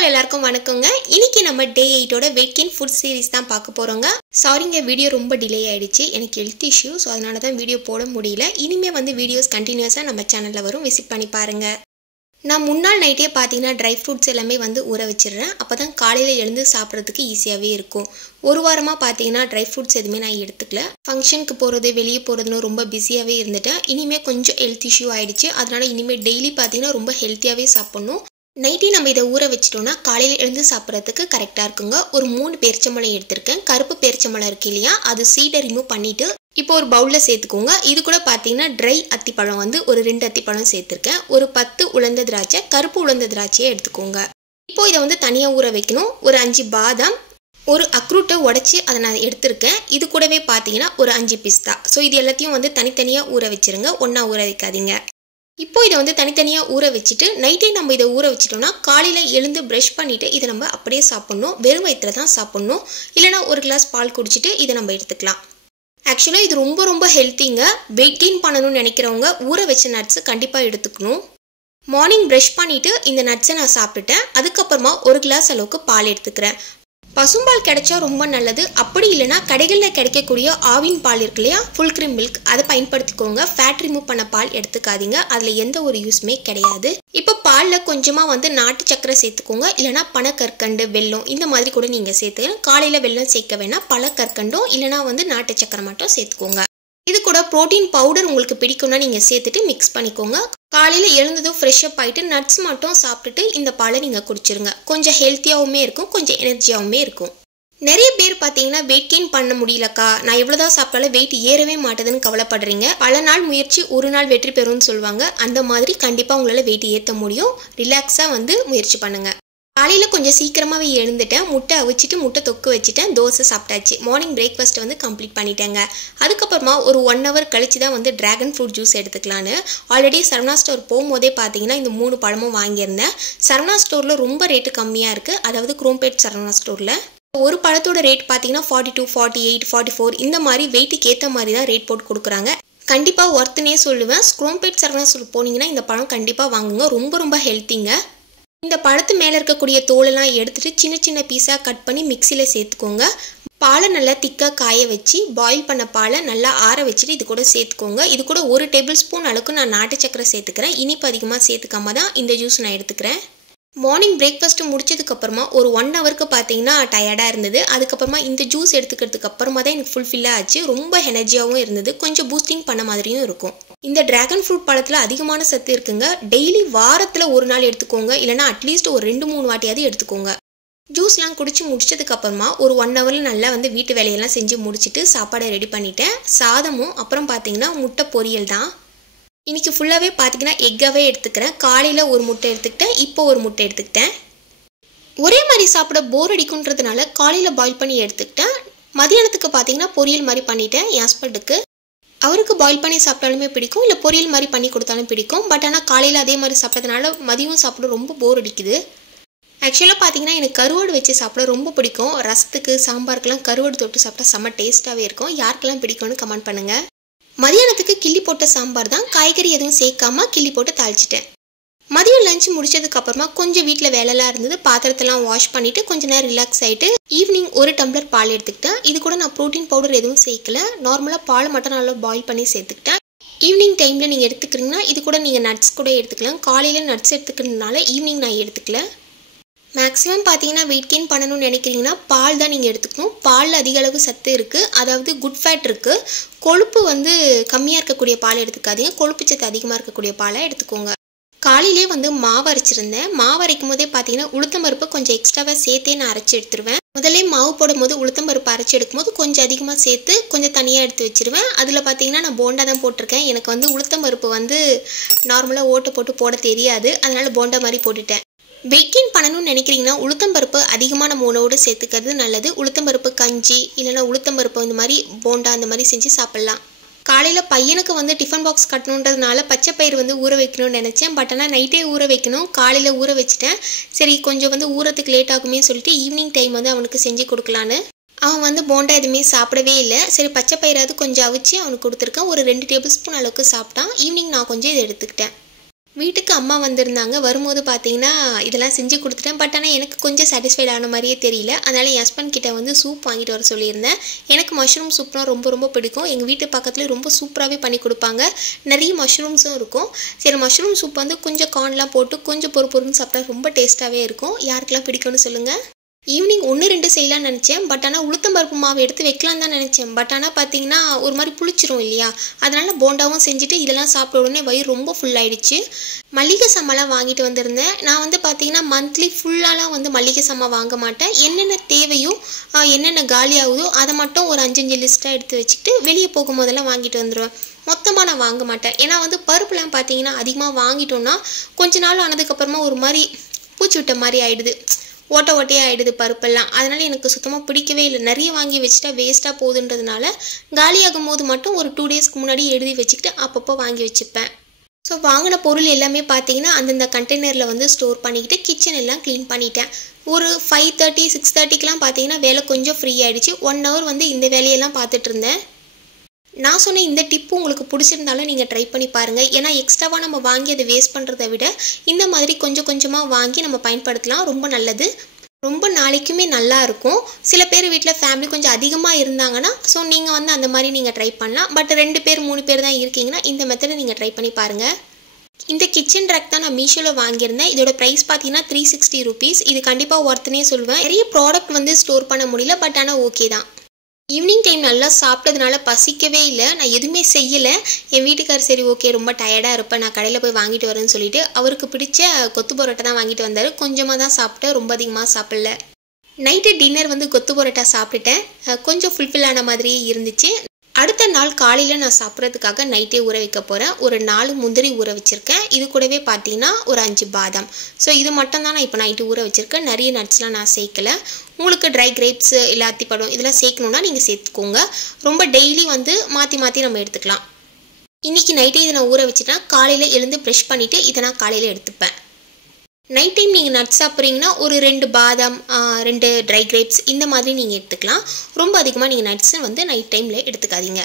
All எல்லாருக்கும் வணக்கங்க. இன்னைக்கு நம்ம டே 8 ஓட weight gain food series தான் பார்க்க போறோங்க. சாரிங்க, வீடியோ ரொம்ப டிலே ஆயிடுச்சு. எனக்கு ஹெல்த் இஷ்யூ, ஸோ அதனால தான் வீடியோ போட முடியல. இனிமே வந்து வீடியோஸ் கண்டினியூஸாக நம்ம சேனலில் வரும், விசிட் பண்ணி பாருங்க. நான் முன்னாள் நைட்டே பார்த்தீங்கன்னா ட்ரை ஃப்ரூட்ஸ் எல்லாமே வந்து ஊற வச்சிடுறேன். அப்போ தான் காலையில் எழுந்து சாப்பிட்றதுக்கு ஈஸியாகவே இருக்கும். ஒரு வாரமாக பார்த்தீங்கன்னா ட்ரை ஃப்ரூட்ஸ் எதுவுமே நான் எடுத்துக்கல. ஃபங்க்ஷனுக்கு போகிறது, வெளியே போகிறதுன்னு ரொம்ப பிஸியாகவே இருந்துட்டேன். இனிமேல் கொஞ்சம் ஹெல்த் இஷ்யூ ஆகிடுச்சு. அதனால் இனிமேல் டெய்லி பார்த்தீங்கன்னா ரொம்ப ஹெல்த்தியாகவே சாப்பிட்ணும். நைட்டே நம்ம இதை ஊற வச்சிட்டோம்னா காலையில் எழுந்து சாப்பிட்றதுக்கு கரெக்டாக இருக்குங்க. ஒரு 3 பேரிச்சம்பழம் எடுத்திருக்கேன். கருப்பு பேரிச்சம்பழம் இருக்கு இல்லையா, அது சீடை ரிமூவ் பண்ணிவிட்டு இப்போ ஒரு பவுலில் சேர்த்துக்கோங்க. இது கூட பார்த்தீங்கன்னா ட்ரை அத்திப்பழம் வந்து ஒரு 2 அத்திப்பழம் சேர்த்துருக்கேன். ஒரு 10 உலர்ந்த திராட்சை, கருப்பு உலர்ந்த திராட்சையை எடுத்துக்கோங்க. இப்போ இதை வந்து தனியாக ஊற வைக்கணும். ஒரு 5 பாதாம், ஒரு அக்ரூட்டை உடச்சி அதை நான் எடுத்திருக்கேன். இது கூடவே பார்த்தீங்கன்னா ஒரு 5 பிஸ்தா. ஸோ இது எல்லாத்தையும் வந்து தனித்தனியாக ஊற வச்சுருங்க, ஒன்றா ஊற வைக்காதீங்க. இப்போ இதை வந்து தனித்தனியாக ஊற வச்சுட்டு நைட்டே நம்ம இதை ஊற வச்சிட்டோம்னா காலையில் எழுந்து ப்ரஷ் பண்ணிவிட்டு இதை நம்ம அப்படியே சாப்பிட்ணும். வெறும் வயிற்றில் தான் சாப்பிட்ணும். இல்லைனா ஒரு கிளாஸ் பால் குடிச்சிட்டு இதை நம்ம எடுத்துக்கலாம். ஆக்சுவலாக இது ரொம்ப ரொம்ப ஹெல்த்திங்க. வெயிட் கெயின் பண்ணணும்னு நினைக்கிறவங்க ஊற வச்ச நட்ஸு கண்டிப்பாக எடுத்துக்கணும். மார்னிங் ப்ரஷ் பண்ணிவிட்டு இந்த நட்ஸை நான் சாப்பிட்டுட்டேன். அதுக்கப்புறமா ஒரு கிளாஸ் அளவுக்கு பால் எடுத்துக்கிறேன். பசும்பால் கிடைச்சா ரொம்ப நல்லது. அப்படி இல்லைனா கடைகளில் கிடைக்கக்கூடிய ஆவின் பால் இருக்கு இல்லையா, ஃபுல் க்ரீம் மில்க், அதை பயன்படுத்திக்கோங்க. ஃபேட் ரிமூவ் பண்ண பால் எடுத்துக்காதீங்க, அதில் எந்த ஒரு யூஸ்மே கிடையாது. இப்போ பாலில் கொஞ்சமாக வந்து நாட்டு சக்கரை சேர்த்துக்கோங்க. இல்லைனா பனக்கற்கண்டு, வெல்லம் இந்த மாதிரி கூட நீங்கள் சேர்த்துக்கலாம். காலையில் வெல்லம் சேர்க்க வேணாம், பனக்கற்கண்டும் இல்லைனா வந்து நாட்டு சக்கரை மட்டும் சேர்த்துக்கோங்க. இது கூட ப்ரோட்டீன் பவுடர் உங்களுக்கு பிடிக்கும்னா நீங்கள் சேர்த்துட்டு மிக்ஸ் பண்ணிக்கோங்க. காலையில் எழுந்ததும் ஃப்ரெஷ்அப் ஆகிட்டு நட்ஸ் மட்டும் சாப்பிட்டுட்டு இந்த பாலை நீங்கள் குடிச்சிருங்க. கொஞ்சம் ஹெல்த்தியாகவுமே இருக்கும், கொஞ்சம் எனர்ஜியாகவுமே இருக்கும். நிறைய பேர் பார்த்தீங்கன்னா வெயிட் கெயின் பண்ண முடியலக்கா, நான் எவ்வளோதான் சாப்பிட்டாலும் வெயிட் ஏறவே மாட்டேதுன்னு கவலைப்படுறீங்க. பல நாள் முயற்சி ஒரு நாள் வெற்றி பெறும்னு சொல்லுவாங்க. அந்த மாதிரி கண்டிப்பாக உங்களால் வெயிட் ஏற்ற முடியும். ரிலாக்ஸாக வந்து முயற்சி பண்ணுங்கள். காலையில் கொஞ்சம் சீக்கிரமாகவே எழுந்துட்டேன். முட்டை அவிச்சிட்டு முட்டை தொக்கு வச்சுட்டேன். தோசை சாப்பிட்டாச்சு. மார்னிங் பிரேக்ஃபாஸ்ட்டை வந்து கம்ப்ளீட் பண்ணிட்டேங்க. அதுக்கப்புறமா ஒரு 1 hour கழிச்சு தான் வந்து ட்ராகன் ஃப்ரூட் ஜூஸ் எடுத்துக்கலான்னு ஆல்ரெடி சரவணா ஸ்டோர் போகும்போதே பார்த்தீங்கன்னா இந்த 3 பழமும் வாங்கியிருந்தேன். சரவணா ஸ்டோரில் ரொம்ப ரேட்டு கம்மியாக இருக்குது, அதாவது குரோம்பேட் சரவணா ஸ்டோரில். ஒரு பழத்தோட ரேட் பார்த்தீங்கன்னா 42, 48, 44 இந்த மாதிரி வெயிட்டுக்கு ஏற்ற மாதிரி தான் ரேட் போட்டு கொடுக்குறாங்க. கண்டிப்பாக ஒர்த்துனே சொல்லுவேன். குரோம்பேட் சரவணா ஸ்டோர் போனீங்கன்னா இந்த பழம் கண்டிப்பாக வாங்குங்க. ரொம்ப ரொம்ப ஹெல்த்திங்க. இந்த பழத்து மேலே இருக்கக்கூடிய தோலெல்லாம் எடுத்துகிட்டு சின்ன சின்ன பீஸாக கட் பண்ணி மிக்சியில் சேர்த்துக்கோங்க. பாலை நல்லா திக்காக காய வச்சு பாயில் பண்ண பாலை நல்லா ஆற வச்சுட்டு இது கூட சேர்த்துக்கோங்க. இது கூட 1 டேபிள் ஸ்பூன் அளவுக்கு நான் நாட்டு சக்கரை சேர்த்துக்கிறேன். இனிப்பு அதிகமாக சேர்த்துக்காம தான் இந்த ஜூஸ் நான் எடுத்துக்கிறேன். மார்னிங் பிரேக்ஃபாஸ்ட்டு முடிச்சதுக்கப்புறமா ஒரு 1 hourக்கு பார்த்தீங்கன்னா டயர்டாக இருந்தது. அதுக்கப்புறமா இந்த ஜூஸ் எடுத்துக்கிறதுக்கு அப்புறமா தான் எனக்கு ஃபுல்ஃபில்லாக ஆச்சு. ரொம்ப எனர்ஜியாகவும் இருந்தது, கொஞ்சம் பூஸ்டிங் பண்ண மாதிரியும் இருக்கும். இந்த ட்ராகன் ஃப்ரூட் பழத்தில் அதிகமான சத்து இருக்குங்க. டெய்லி வாரத்தில் ஒரு நாள் எடுத்துக்கோங்க, இல்லைனா அட்லீஸ்ட் ஒரு 2-3 வாட்டியாவது எடுத்துக்கோங்க. ஜூஸ்லாம் குடிச்சு முடிச்சதுக்கப்புறமா ஒரு 1 hourல நல்லா வந்து வீட்டு வேலையெல்லாம் செஞ்சு முடிச்சுட்டு சாப்பாடை ரெடி பண்ணிட்டேன். சாதமும் அப்புறம் பார்த்தீங்கன்னா முட்டை பொரியல் தான். இன்றைக்கி ஃபுல்லாகவே பார்த்தீங்கன்னா எக்காகவே எடுத்துக்கிறேன். காலையில் ஒரு முட்டை எடுத்துக்கிட்டேன், இப்போ ஒரு முட்டை எடுத்துக்கிட்டேன். ஒரே மாதிரி சாப்பிட போர் அடிக்குன்றதுனால காலையில் பாயில் பண்ணி எடுத்துக்கிட்டேன். மதியானத்துக்கு பார்த்தீங்கன்னா பொரியல் மாதிரி பண்ணிட்டேன். என் ஹஸ்பண்டுக்கு, அவருக்கு பாயில் பண்ணி சாப்பிட்டாலுமே பிடிக்கும், இல்லை பொரியல் மாதிரி பண்ணி கொடுத்தாலும் பிடிக்கும். பட் ஆனால் காலையில் அதே மாதிரி சாப்பிட்டதுனால மதியம் சாப்பிட ரொம்ப போர் அடிக்குது. ஆக்சுவலாக பார்த்தீங்கன்னா எனக்கு கருவாடு வச்சு சாப்பிட ரொம்ப பிடிக்கும். ரசத்துக்கு, சாம்பாருக்கெல்லாம் கருவாடு தொட்டு சாப்பிட்டா செம்ம டேஸ்ட்டாகவே இருக்கும். யாருக்கெல்லாம் பிடிக்கும்னு கமெண்ட் பண்ணுங்கள். மதியானத்துக்கு கிள்ளி போட்ட சாம்பார் தான், காய்கறி எதுவும் சேர்க்காம கிள்ளி போட்டு தாளிச்சிட்டேன். மதியம் லஞ்ச் முடிச்சதுக்கப்புறமா கொஞ்சம் வீட்டில் வேலைலாம் இருந்தது. பாத்திரத்தெல்லாம் வாஷ் பண்ணிவிட்டு கொஞ்சம் நேரம் ரிலாக்ஸ் ஆகிட்டு ஈவினிங் ஒரு டம்ளர் பால் எடுத்துக்கிட்டேன். இது கூட நான் ப்ரோட்டீன் பவுடர் எதுவும் சேர்க்கல, நார்மலாக பால் மட்டும் நல்லா பாயில் பண்ணி சேர்த்துக்கிட்டேன். ஈவினிங் டைமில் நீங்கள் எடுத்துக்கிறீங்கன்னா இது கூட நீங்கள் நட்ஸ் கூட எடுத்துக்கலாம். காலையில் நட்ஸ் எடுத்துக்கிறதுனால ஈவினிங் நான் எடுத்துக்கல. மேக்ஸிமம் பார்த்தீங்கன்னா வெயிட் கெயின் பண்ணணும்னு நினைக்கிறீங்கன்னா பால் தான் நீங்கள் எடுத்துக்கணும். பாலில் அதிக அளவு சத்து இருக்குது, அதாவது குட் ஃபேட் இருக்குது. கொழுப்பு வந்து கம்மியாக இருக்கக்கூடிய பால் எடுத்துக்காதீங்க, கொழுப்பு சத்து அதிகமாக இருக்கக்கூடிய பாலை எடுத்துக்கோங்க. காலையிலே வந்து மாவு அரைச்சிருந்தேன். மாவு அரைக்கும் போதே பார்த்தீங்கன்னா உளுத்தம்பருப்பு கொஞ்சம் எக்ஸ்ட்ராவாக சேர்த்தே நான் அரைச்சி எடுத்துருவேன். முதல்ல மாவு போடும் போது உளுத்தம்பருப்பு அரைச்சி எடுக்கும்போது கொஞ்சம் அதிகமாக சேர்த்து கொஞ்சம் தனியாக எடுத்து வச்சுருவேன். அதில் பார்த்தீங்கன்னா நான் போண்டா தான் போட்டிருக்கேன். எனக்கு வந்து உளுத்தம்பருப்பு வந்து நார்மலாக ஓட்டை போட்டு போட தெரியாது, அதனால் போண்டா மாதிரி போட்டுட்டேன். வெயிட் கெயின் பண்ணணும்னு நினைக்கிறீங்கன்னா உளுத்தம்பருப்பு அதிகமான உணவோடு சேர்த்துக்கிறது நல்லது. உளுத்தம்பருப்பு கஞ்சி இல்லைனா உளுத்தம்பருப்பு இந்த மாதிரி போண்டா அந்த மாதிரி செஞ்சு சாப்பிட்லாம். காலையில் பையனுக்கு வந்து டிஃபன் பாக்ஸ் கட்டணுன்றதுனால பச்சை பயிர் வந்து ஊற வைக்கணும்னு நினச்சேன். பட் ஆனால் நைட்டே ஊற வைக்கணும், காலையில் ஊற வச்சுட்டேன். சரி கொஞ்சம் வந்து ஊறத்துக்கு லேட் ஆகுமே சொல்லிட்டு ஈவினிங் டைம் வந்து அவனுக்கு செஞ்சு கொடுக்கலான்னு. அவன் வந்து போண்டா எதுவுமே சாப்பிடவே இல்லை. சரி பச்சை பயிராவது கொஞ்சம் அவிச்சு அவனுக்கு கொடுத்துருக்கேன். ஒரு 2 டேபிள் ஸ்பூன் அளவுக்கு சாப்பிட்டான். ஈவினிங் நான் கொஞ்சம் இதை எடுத்துக்கிட்டேன். வீட்டுக்கு அம்மா வந்திருந்தாங்க. வரும்போது பார்த்தீங்கன்னா இதெல்லாம் செஞ்சு கொடுத்துட்டேன். பட் ஆனால் எனக்கு கொஞ்சம் சாட்டிஸ்ஃபைட் ஆன மாதிரியே தெரியல. அதனால் என் ஹஸ்பண்ட் கிட்ட வந்து சூப் வாங்கிட்டு வர சொல்லியிருந்தேன். எனக்கு மஷ்ரூம் சூப்னா ரொம்ப ரொம்ப பிடிக்கும். எங்கள் வீட்டு பக்கத்துலேயே ரொம்ப சூப்பராகவே பண்ணி கொடுப்பாங்க. நிறைய மஷ்ரூம்ஸும் இருக்கும். சரி, மஷ்ரூம் சூப் வந்து கொஞ்சம் கார்ன்லாம் போட்டு கொஞ்சம் பொறுன்னு சாப்பிட்டா ரொம்ப டேஸ்ட்டாகவே இருக்கும். யாருக்கெல்லாம் பிடிக்கும்னு சொல்லுங்கள். ஈவினிங் 1-2 செய்யலாம்னு நினச்சேன். பட் ஆனால் உளுத்தம்பருப்பு மாவு எடுத்து வைக்கலான்னு தான் நினச்சேன். பட் ஆனால் பார்த்தீங்கன்னா ஒரு மாதிரி புளிச்சிரும் இல்லையா, அதனால் போண்டாவும் செஞ்சுட்டு இதெல்லாம் சாப்பிட்ட உடனே வயிறு ரொம்ப ஃபுல்லாகிடுச்சு. மளிகை சாமான்லாம் வாங்கிட்டு வந்திருந்தேன். நான் வந்து பார்த்தீங்கன்னா மந்த்லி ஃபுல்லாலாம் வந்து மளிகை சாமான் வாங்க மாட்டேன். என்னென்ன தேவையோ என்னென்ன காலி ஆகுதோ அதை மட்டும் ஒரு 5 லிஸ்ட்டாக எடுத்து வச்சுக்கிட்டு வெளியே போகும்போதெல்லாம் வாங்கிட்டு வந்துடுவேன். மொத்தமாக நான் வாங்க மாட்டேன். ஏன்னா வந்து பருப்புலாம் பார்த்தீங்கன்னா அதிகமாக வாங்கிட்டோன்னா கொஞ்ச நாள் ஆனதுக்கப்புறமா ஒரு மாதிரி பூச்சி விட்ட மாதிரி ஆகிடுது, ஓட்டையாக ஆகிடுது பருப்பெல்லாம். அதனால் எனக்கு சுத்தமாக பிடிக்கவே இல்லை. நிறைய வாங்கி வச்சுட்டா வேஸ்ட்டாக போகுதுன்றதுனால காலியாகும் போது மட்டும் ஒரு 2 டேஸ்க்கு முன்னாடி எழுதி வச்சுக்கிட்டு அப்பப்போ வாங்கி வச்சுப்பேன். ஸோ வாங்கின பொருள் எல்லாமே பார்த்தீங்கன்னா அந்தந்த கண்டெய்னரில் வந்து ஸ்டோர் பண்ணிக்கிட்டு கிச்சன் எல்லாம் க்ளீன் பண்ணிட்டேன். ஒரு 5:30 6:30க்கெலாம் பார்த்தீங்கன்னா வேலை கொஞ்சம் ஃப்ரீ ஆகிடுச்சு. 1 hour வந்து இந்த வேலையெல்லாம் பார்த்துட்டு இருந்தேன். நான் சொன்ன இந்த டிப்பு உங்களுக்கு பிடிச்சிருந்தாலும் நீங்கள் ட்ரை பண்ணி பாருங்கள். ஏன்னா எக்ஸ்ட்ராவாக நம்ம வாங்கி அதை வேஸ்ட் பண்ணுறதை விட இந்த மாதிரி கொஞ்சம் கொஞ்சமாக வாங்கி நம்ம பயன்படுத்தலாம். ரொம்ப நல்லது, ரொம்ப நாளைக்குமே நல்லா இருக்கும். சில பேர் வீட்டில் ஃபேமிலி கொஞ்சம் அதிகமாக இருந்தாங்கன்னா ஸோ நீங்கள் வந்து அந்த மாதிரி நீங்கள் ட்ரை பண்ணலாம். பட் 2 பேர் 3 பேர் தான் இருக்கீங்கன்னா இந்த மெத்தடை நீங்கள் ட்ரை பண்ணி பாருங்கள். இந்த கிச்சன் ரேக் தான் நான் மீஷோவில் வாங்கியிருந்தேன். இதோட ப்ரைஸ் பார்த்தீங்கன்னா 360 rupees. இது கண்டிப்பாக ஒர்த்துனே சொல்லுவேன். நிறைய ப்ராடக்ட் வந்து ஸ்டோர் பண்ண முடியல, பட் ஆனால் ஓகே தான். ஈவினிங் டைம் நல்லா சாப்பிட்டதுனால பசிக்கவே இல்லை. நான் எதுவுமே செய்யலை. என் வீட்டுக்கார் சரி ஓகே ரொம்ப டயர்டாக இருப்பேன், நான் கடையில் போய் வாங்கிட்டு வரேன்னு சொல்லிட்டு அவருக்கு பிடிச்ச கொத்து பரோட்டா தான் வாங்கிட்டு வந்தார். கொஞ்சமாக தான் சாப்பிட்டேன், ரொம்ப அதிகமாக சாப்பிடல. நைட்டு டின்னர் வந்து கொத்து பரோட்டா சாப்பிட்டுட்டேன். கொஞ்சம் ஃபுல்ஃபில் ஆன மாதிரியே இருந்துச்சு. அடுத்த நாள் காலையில் நான் சாப்பிட்றதுக்காக நைட்டே ஊற வைக்க போகிறேன். ஒரு 4 முந்திரி ஊற வச்சுருக்கேன். இது கூடவே பார்த்தீங்கன்னா ஒரு 5 பாதாம். ஸோ இது மட்டும் தான் நான் இப்போ நைட்டு ஊற வச்சுருக்கேன். நிறைய நட்ஸ்லாம் நான் சேர்க்கலை. உங்களுக்கு ட்ரை கிரேப்ஸு இல்லை அத்திப்பழம் இதெல்லாம் சேர்க்கணுன்னா நீங்கள் சேர்த்துக்கோங்க. ரொம்ப டெய்லி வந்து மாற்றி மாற்றி நம்ம எடுத்துக்கலாம். இன்றைக்கி நைட்டே இதை நான் ஊற வச்சுட்டேன். காலையில் எழுந்து ப்ரெஷ் பண்ணிவிட்டு இதை நான் காலையில் எடுத்துப்பேன். நைட் டைம் நீங்கள் நட்ஸ் சாப்பிட்றீங்கன்னா ஒரு 2 பாதாம் 2 ட்ரை கிரேப்ஸ் இந்த மாதிரி நீங்கள் எடுத்துக்கலாம். ரொம்ப அதிகமாக நீங்கள் நட்ஸை வந்து நைட் டைமில் எடுத்துக்காதீங்க.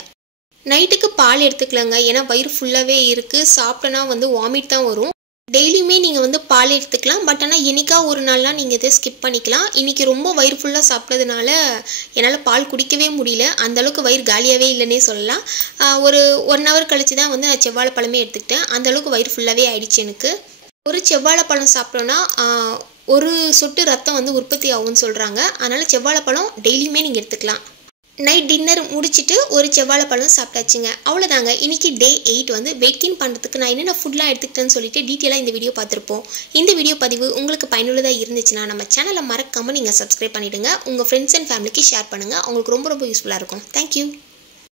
நைட்டுக்கு பால் எடுத்துக்கலாங்க. ஏன்னா வயிறு ஃபுல்லாகவே இருக்குது. சாப்பிட்டோன்னா வந்து வாமிட் தான் வரும். டெய்லியுமே நீங்கள் வந்து பால் எடுத்துக்கலாம். பட் ஆனால் என்னைக்கா ஒரு நாள்லாம் நீங்கள் இதை ஸ்கிப் பண்ணிக்கலாம். இன்றைக்கி ரொம்ப வயிறு ஃபுல்லாக சாப்பிட்டதுனால என்னால் பால் குடிக்கவே முடியல. அந்தளவுக்கு வயிறு காலியாகவே இல்லைன்னே சொல்லலாம். ஒரு 1 hour கழித்து தான் வந்து நான் செவ்வாழைப்பழமே எடுத்துக்கிட்டேன். அந்தளவுக்கு வயிறு ஃபுல்லாகவே ஆயிடுச்சு எனக்கு. ஒரு செவ்வாழைப்பழம் சாப்பிட்டோன்னா ஒரு சொட்டு ரத்தம் வந்து உற்பத்தி ஆகும்னு சொல்கிறாங்க. அதனால் செவ்வாழைப்பழம் டெய்லியுமே நீங்கள் எடுத்துக்கலாம். நைட் டின்னர் முடிச்சுட்டு ஒரு செவ்வாழைப்பழம் சாப்பிட்டாச்சுங்க. அவ்வளோதாங்க. இன்றைக்கி டே 8 வந்து வெயிட் கெயின் பண்ணுறதுக்கு நான் என்னென்ன ஃபுட்லாம் எடுத்துக்கிட்டேன்னு சொல்லிட்டு டீட்டெயிலாக இந்த வீடியோ பார்த்துருப்போம். இந்த வீடியோ பதிவு உங்களுக்கு பயனுள்ளதாக இருந்துச்சுன்னா நம்ம சேனலை மறக்காமல் நீங்கள் சப்ஸ்கிரைப் பண்ணிவிடுங்க. உங்கள் ஃப்ரெண்ட்ஸ் அண்ட் ஃபேமிலிக்கு ஷேர் பண்ணுங்கள். அவங்களுக்கு ரொம்ப ரொம்ப யூஸ்ஃபுல்லாக இருக்கும். தேங்க்யூ.